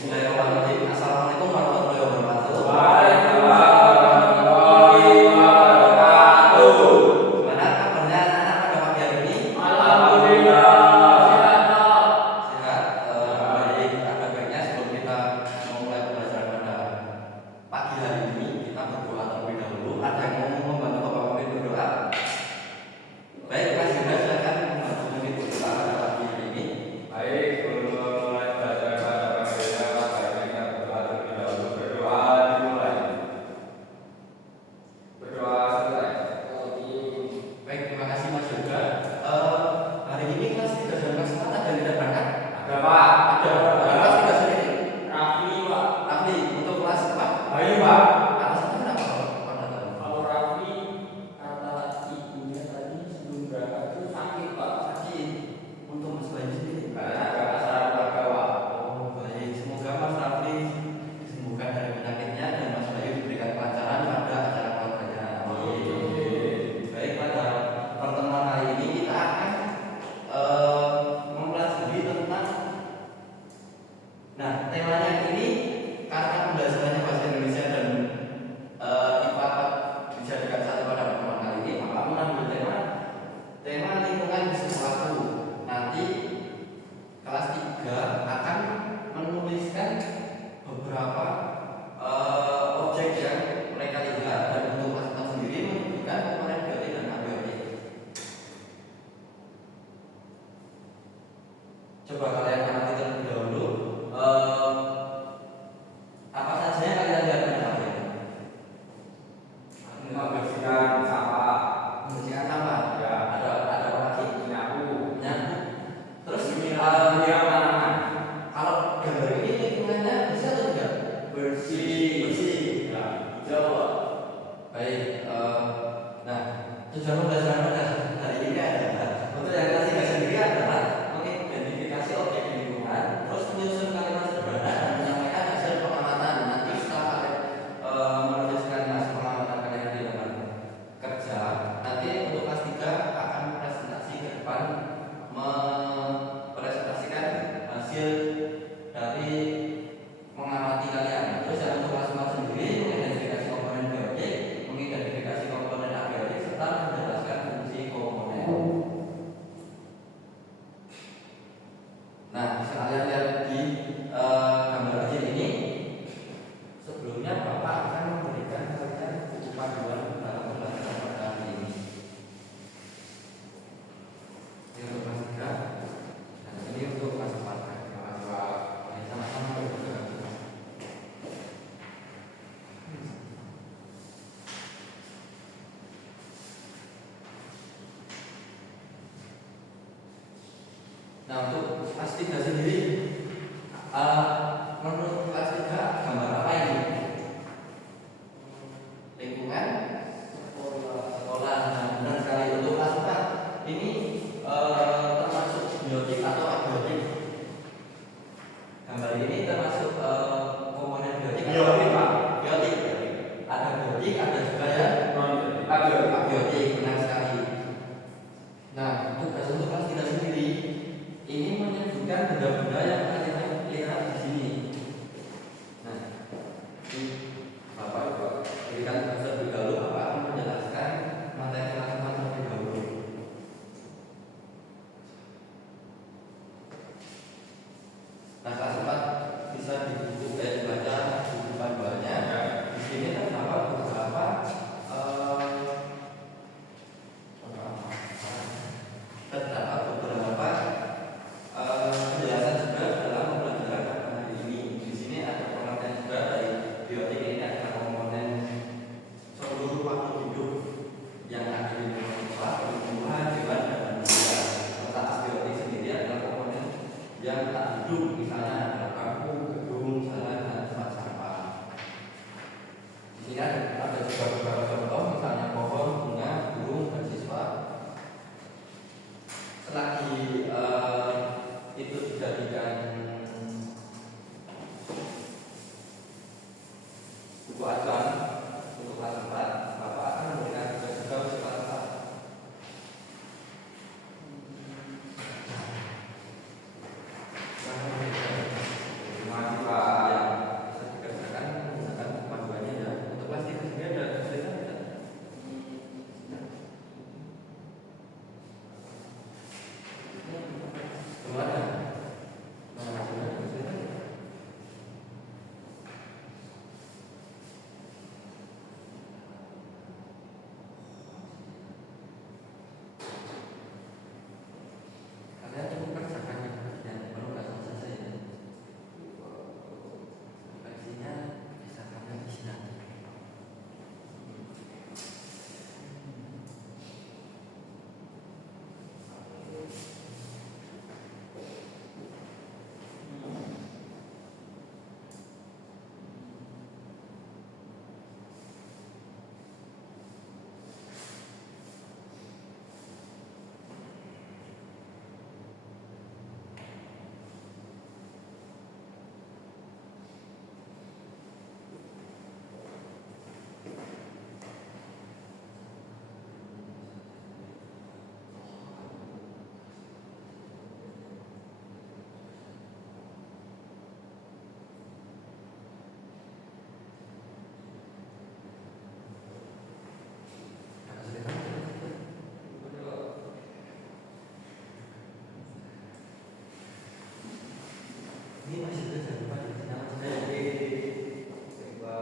Bismillahirrahmanirrahim. Assalamualaikum warahmatullahi wabarakatuh. Waalaikumsalam warahmatullahi wabarakatuh. Gimana kabarnya anak-anak pada pagi hari ini? Alhamdulillah sehat Pak. Sehat. Baik. Ada baiknya sebelum kita memulai pembelajaran pada pagi hari ini, kita berdoa terlebih dahulu. Ada yang mau membantu Bapak memimpin berdoa? Baik, Mas Yuda silakan membantu memimpin berdoa pada pagi hari ini. Baik, sebelum mulai belajar pada pagi ini, baiknya kita berdoa terlebih dahulu. Berdoa dimulai. Berdoa selesai. Baik, terima kasih Mas Yuda. Hari ini kelas 3 dan kelas 4 ada yang tidak berangkat? Ada Pak. Ada. Kelas 3 sendiri. Rafli Pak. Rafli, untuk kelas apa? Ayo Pak. Alasannya kenapa Pak datang? Kalau Raffi kata ibunya tadi sebelum berangkat itu sakit Pak. Sakit. Untuk Mas Bayu sendiri. Karena ada acara keluarga Pak. Oh, baik. Semoga Mas Rafli disembuhkan dari penyakitnya dan Mas Bayu diberikan kelancaran pada acara keluarganya. Amin. Baik, pada pertemuan kali ini kita akan mempelajari tentang, nah, temanya ini karena pembelajarannya bahasa Indonesia dan IPA dijadikan satu pada pertemuan kali ini, maka mengambil tema lingkungan di sekolahku. Nanti kelas 3 akan menuliskan beberapa objek yang mereka lihat dan untuk kelas sendiri menunjukkan komponen biotik dan abiotik. Coba kalian amati terlebih dahulu apa saja yang kalian lihat pada hari ini? Membersihkan sampah. Membersihkan sampah. Ya. Ada apa lagi? Nyapu. Nyapu. Terus Menyiram tanaman. kalau gambar ini lingkungannya bersih atau tidak? Bersih. Bersih. Ya. Jawab. Baik. Nah, tujuan pembelajaran pada hari ini adalah untuk yang kelas 3 sendiri adalah mengidentifikasi objek di lingkungan, terus menyusun kalimat sederhana dan menyampaikan hasil pengamatan. Nanti setelah kalian menuliskan hasil pengamatan kalian di lembar kerja, nanti untuk kelas 3 akan presentasi ke depan mempresentasikan hasil dari mengamati kalian. Terus yang untuk kelas 4 sendiri mengidentifikasi komponen biotik, mengidentifikasi komponen abiotik serta menjelaskan fungsi komponen. Nah, bisa kalian lihat di gambar kecil ini. Sebelumnya Bapak akan memberikan kalian buku panduan dalam pembelajaran pada hari ini. Ini untuk kelas 3 dan ini untuk kelas 4. Terima kasih Pak. Mari sama-sama berdoa. Nah, untuk kelas 3 sendiri, menurut kelas 3 gambar apa ini? Lingkungan sekolah. Nah, benar sekali. Untuk kelas 4 ini termasuk biotik atau abiotik? Gambar ini termasuk komponen biotik atau Biotik, Pak. Biotik. Ada biotik, ada juga yang Abiotik. abiotik, benar sekali. Nah, tugas untuk kelas 3 sendiri ini menyebutkan benda-benda yang kalian lihat di sini. Nah, ini Bapak juga berikan tugas terlebih dahulu. Bapak akan menjelaskan materi kelas 4 terlebih dahulu. Nah, kelas 4 Ini masih belajar lupa di nama saya. Coba.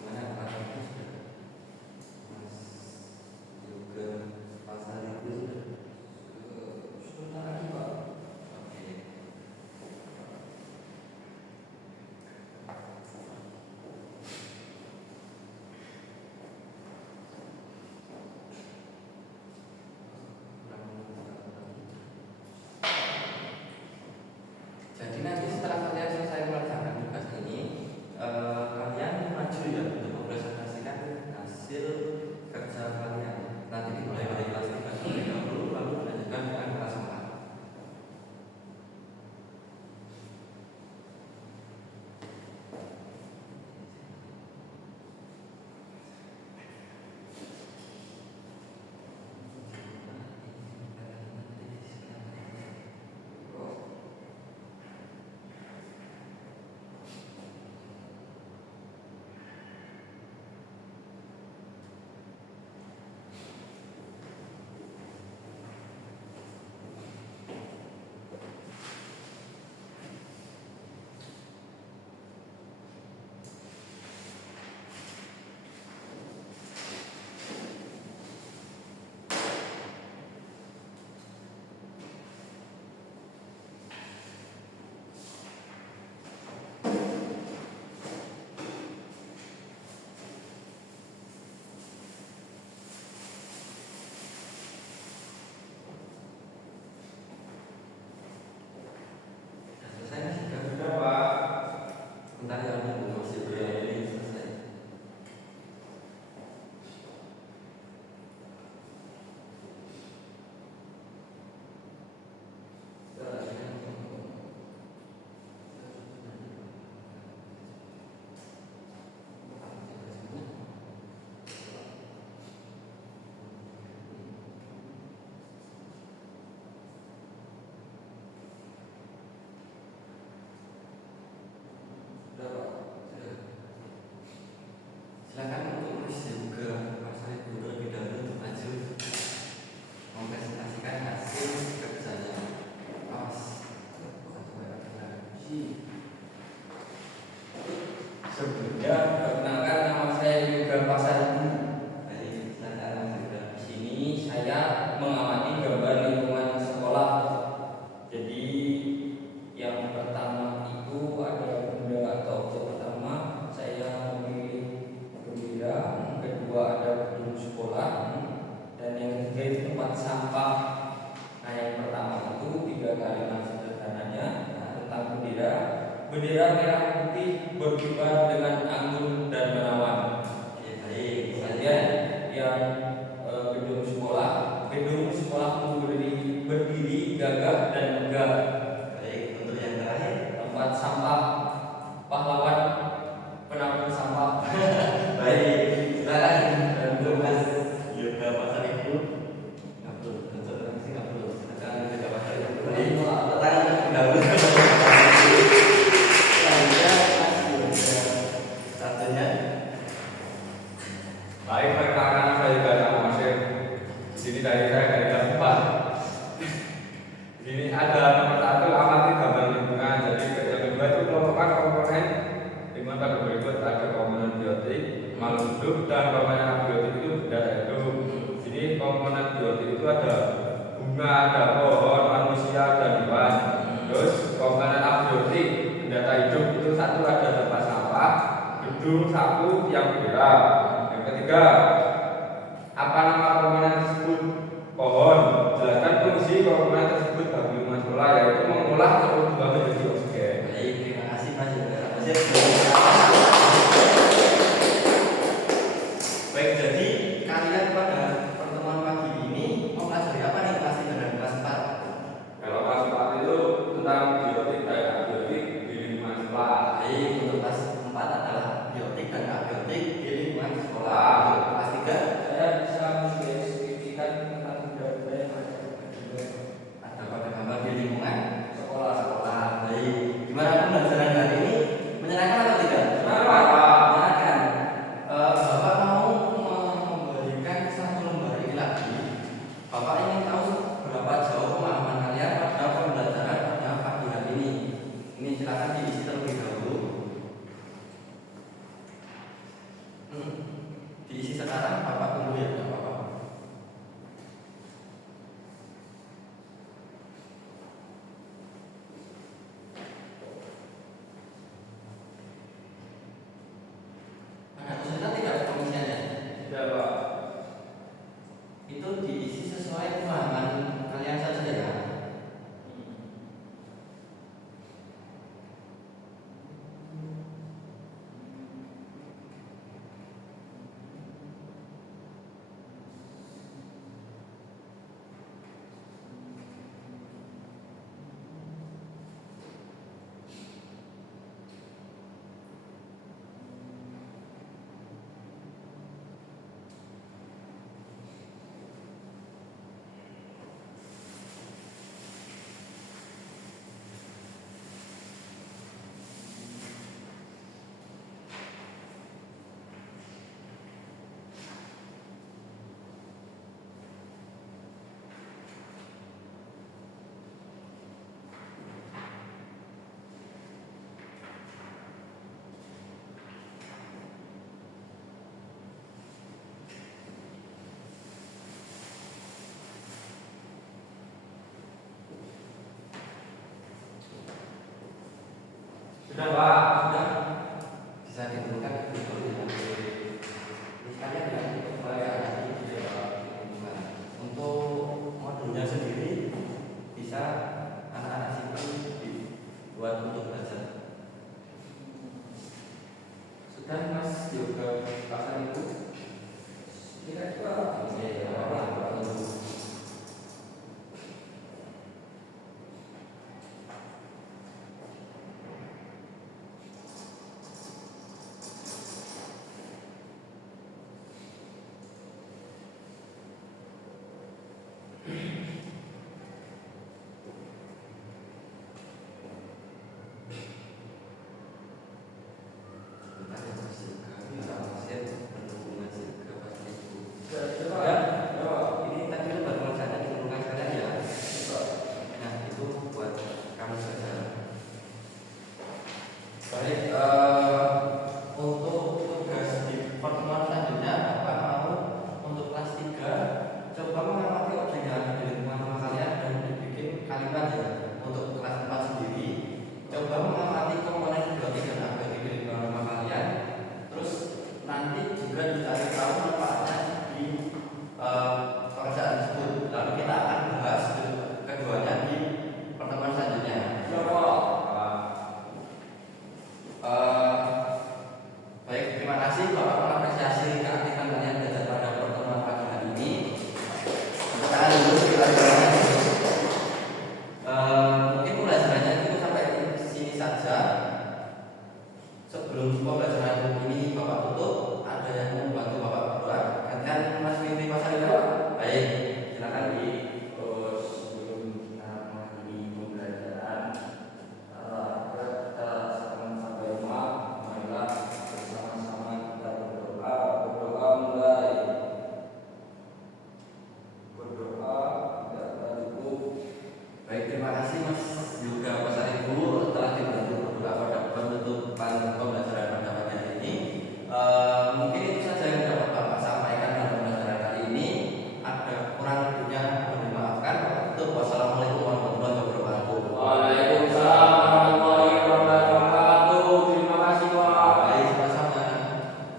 Mana Pak? Mas juga pasal itu sudah. Sebentar lagi Pak. Oke. Jadi nanti setelah kalian selesai mengerjakan tugas ini, kalian maju ya untuk mempresentasikan hasil kerja kalian. Nanti dimulai dari kelas 3 sampai 20, lalu dilanjutkan dengan kelas 4. Selesai sih kan? Sudah Pak. Bentar ya, masih belum selesai. Silakan untuk Mas juga pasal itu terlebih dahulu untuk maju mempresentasikan hasil kerjanya. Awas, bukan sembarangan lagi. Sebelumnya perkenalkan nama saya juga Pasar Ibu. Baik, silakan Mas juga. Di sini saya mengamati gambar lingkungan sekolah. Jadi yang pertama itu ada benda atau objek pertama saya memilih bendera, kedua ada gedung sekolah, dan yang ketiga itu tempat sampah. Nah yang pertama itu 3 kalimat sederhananya tentang bendera. Bendera merah putih berkibar dengan anggun dan menawan. Oke, baik. Kemudian yang gedung sekolah berdiri gagah dan megah. Baik, untuk yang terakhir. Tempat sampah pahlawan penampungan sampah. Baik, silakan untuk Dan Mas juga pasal itu. Nggak perlu, untuk orang sih nggak perlu. Silakan juga pasal itu. Baik, tangan terlebih dahulu. Selanjutnya Mas juga satunya. Baik, perkenalkan saya juga nama Masir. Di sini dari saya dari kelas 4. Di sini ada nomor 1 amati gambar lingkungan. Jadi yang kedua itu kelompokkan komponen lingkungan pada berikut ada komponen biotik, makhluk hidup dan komponen abiotik itu data hidup. Jadi komponen biotik itu ada bunga, ada pohon, manusia, dan hewan. Terus komponen abiotik data hidup itu satu ada tempat sampah, gedung, sapu, tiang bergerak. Yang ketiga, apa nama komponen tersebut? Pohon. Jelaskan komponen tersebut bagi lingkungan sekolah yaitu mengolah CO2 menjadi oksigen. Baik, terima kasih Mas Yoga. Baik, jadi kalian pada pertemuan pagi ini mempelajari apa nih kelas 3 dan kelas 4? Kalau kelas 4 itu tentang biotik dan abiotik di lingkungan sekolah. Baik, untuk kelas 4 adalah biotik dan abiotik di lingkungan sekolah. Untuk kelas 3 Saya bisa mendeskripsikan tentang benda-benda yang ada ada pada gambar di lingkungan sekolah. sekolah. Baik, gimana pembelajaran hari ini? Menyenangkan atau tidak? Menyenangkan. Bapak mau memberikan satu lembar ini lagi. Bapak ingin tahu berapa jauh pemahaman kalian pada pembelajaran pada pagi hari ini. Ini silakan diisi terlebih dahulu. Diisi sekarang, Bapak tunggu ya, Bapak. Ada kesulitan tidak pengisiannya? Tidak, Pak. Itu diisi sesuai pemahaman kalian saja ya. Sudah, Pak. Sudah bisa ditentukan betul ya. Ini sekalian ya, untuk modulnya sendiri bisa anak-anak sipil dibuat untuk belajar. Sudah Mas Yoga pasang itu? Kira-kira Oke, apa? Ini tadi lembar pengerjaan di lingkungan kalian ya. Nah, itu buat kamu saja. Baik, untuk tugas di pertemuan selanjutnya, Bapak mau untuk kelas 3 coba mengamati objek yang ada di lingkungan rumah kalian dan dibikin kalimat ya. Untuk kelas 4 sendiri, coba mengamati komponen biotik dan abiotik di lingkungan rumah kalian. Terus nanti juga dicari tahu manfaatnya di pekerjaan tersebut. Lalu kita akan bahas keduanya di pertemuan selanjutnya. Baik, terima kasih Bapak mengapresiasi keaktifan kalian belajar pada pertemuan pagi hari ini. Sekarang dulu kita jalankan. Mungkin pembelajarannya itu sampai di sini saja. Sebelum pembelajaran ini Bapak tutup, ada yang mau bantu Bapak berdoa? Gantian Mas Fitri Pasar itu. Baik, silakan di. Terus sebelum kita mengakhiri pembelajaran, kita sama-sama rumah, marilah bersama-sama kita berdoa. Berdoa mulai. Berdoa tidak cukup. Baik, terima kasih.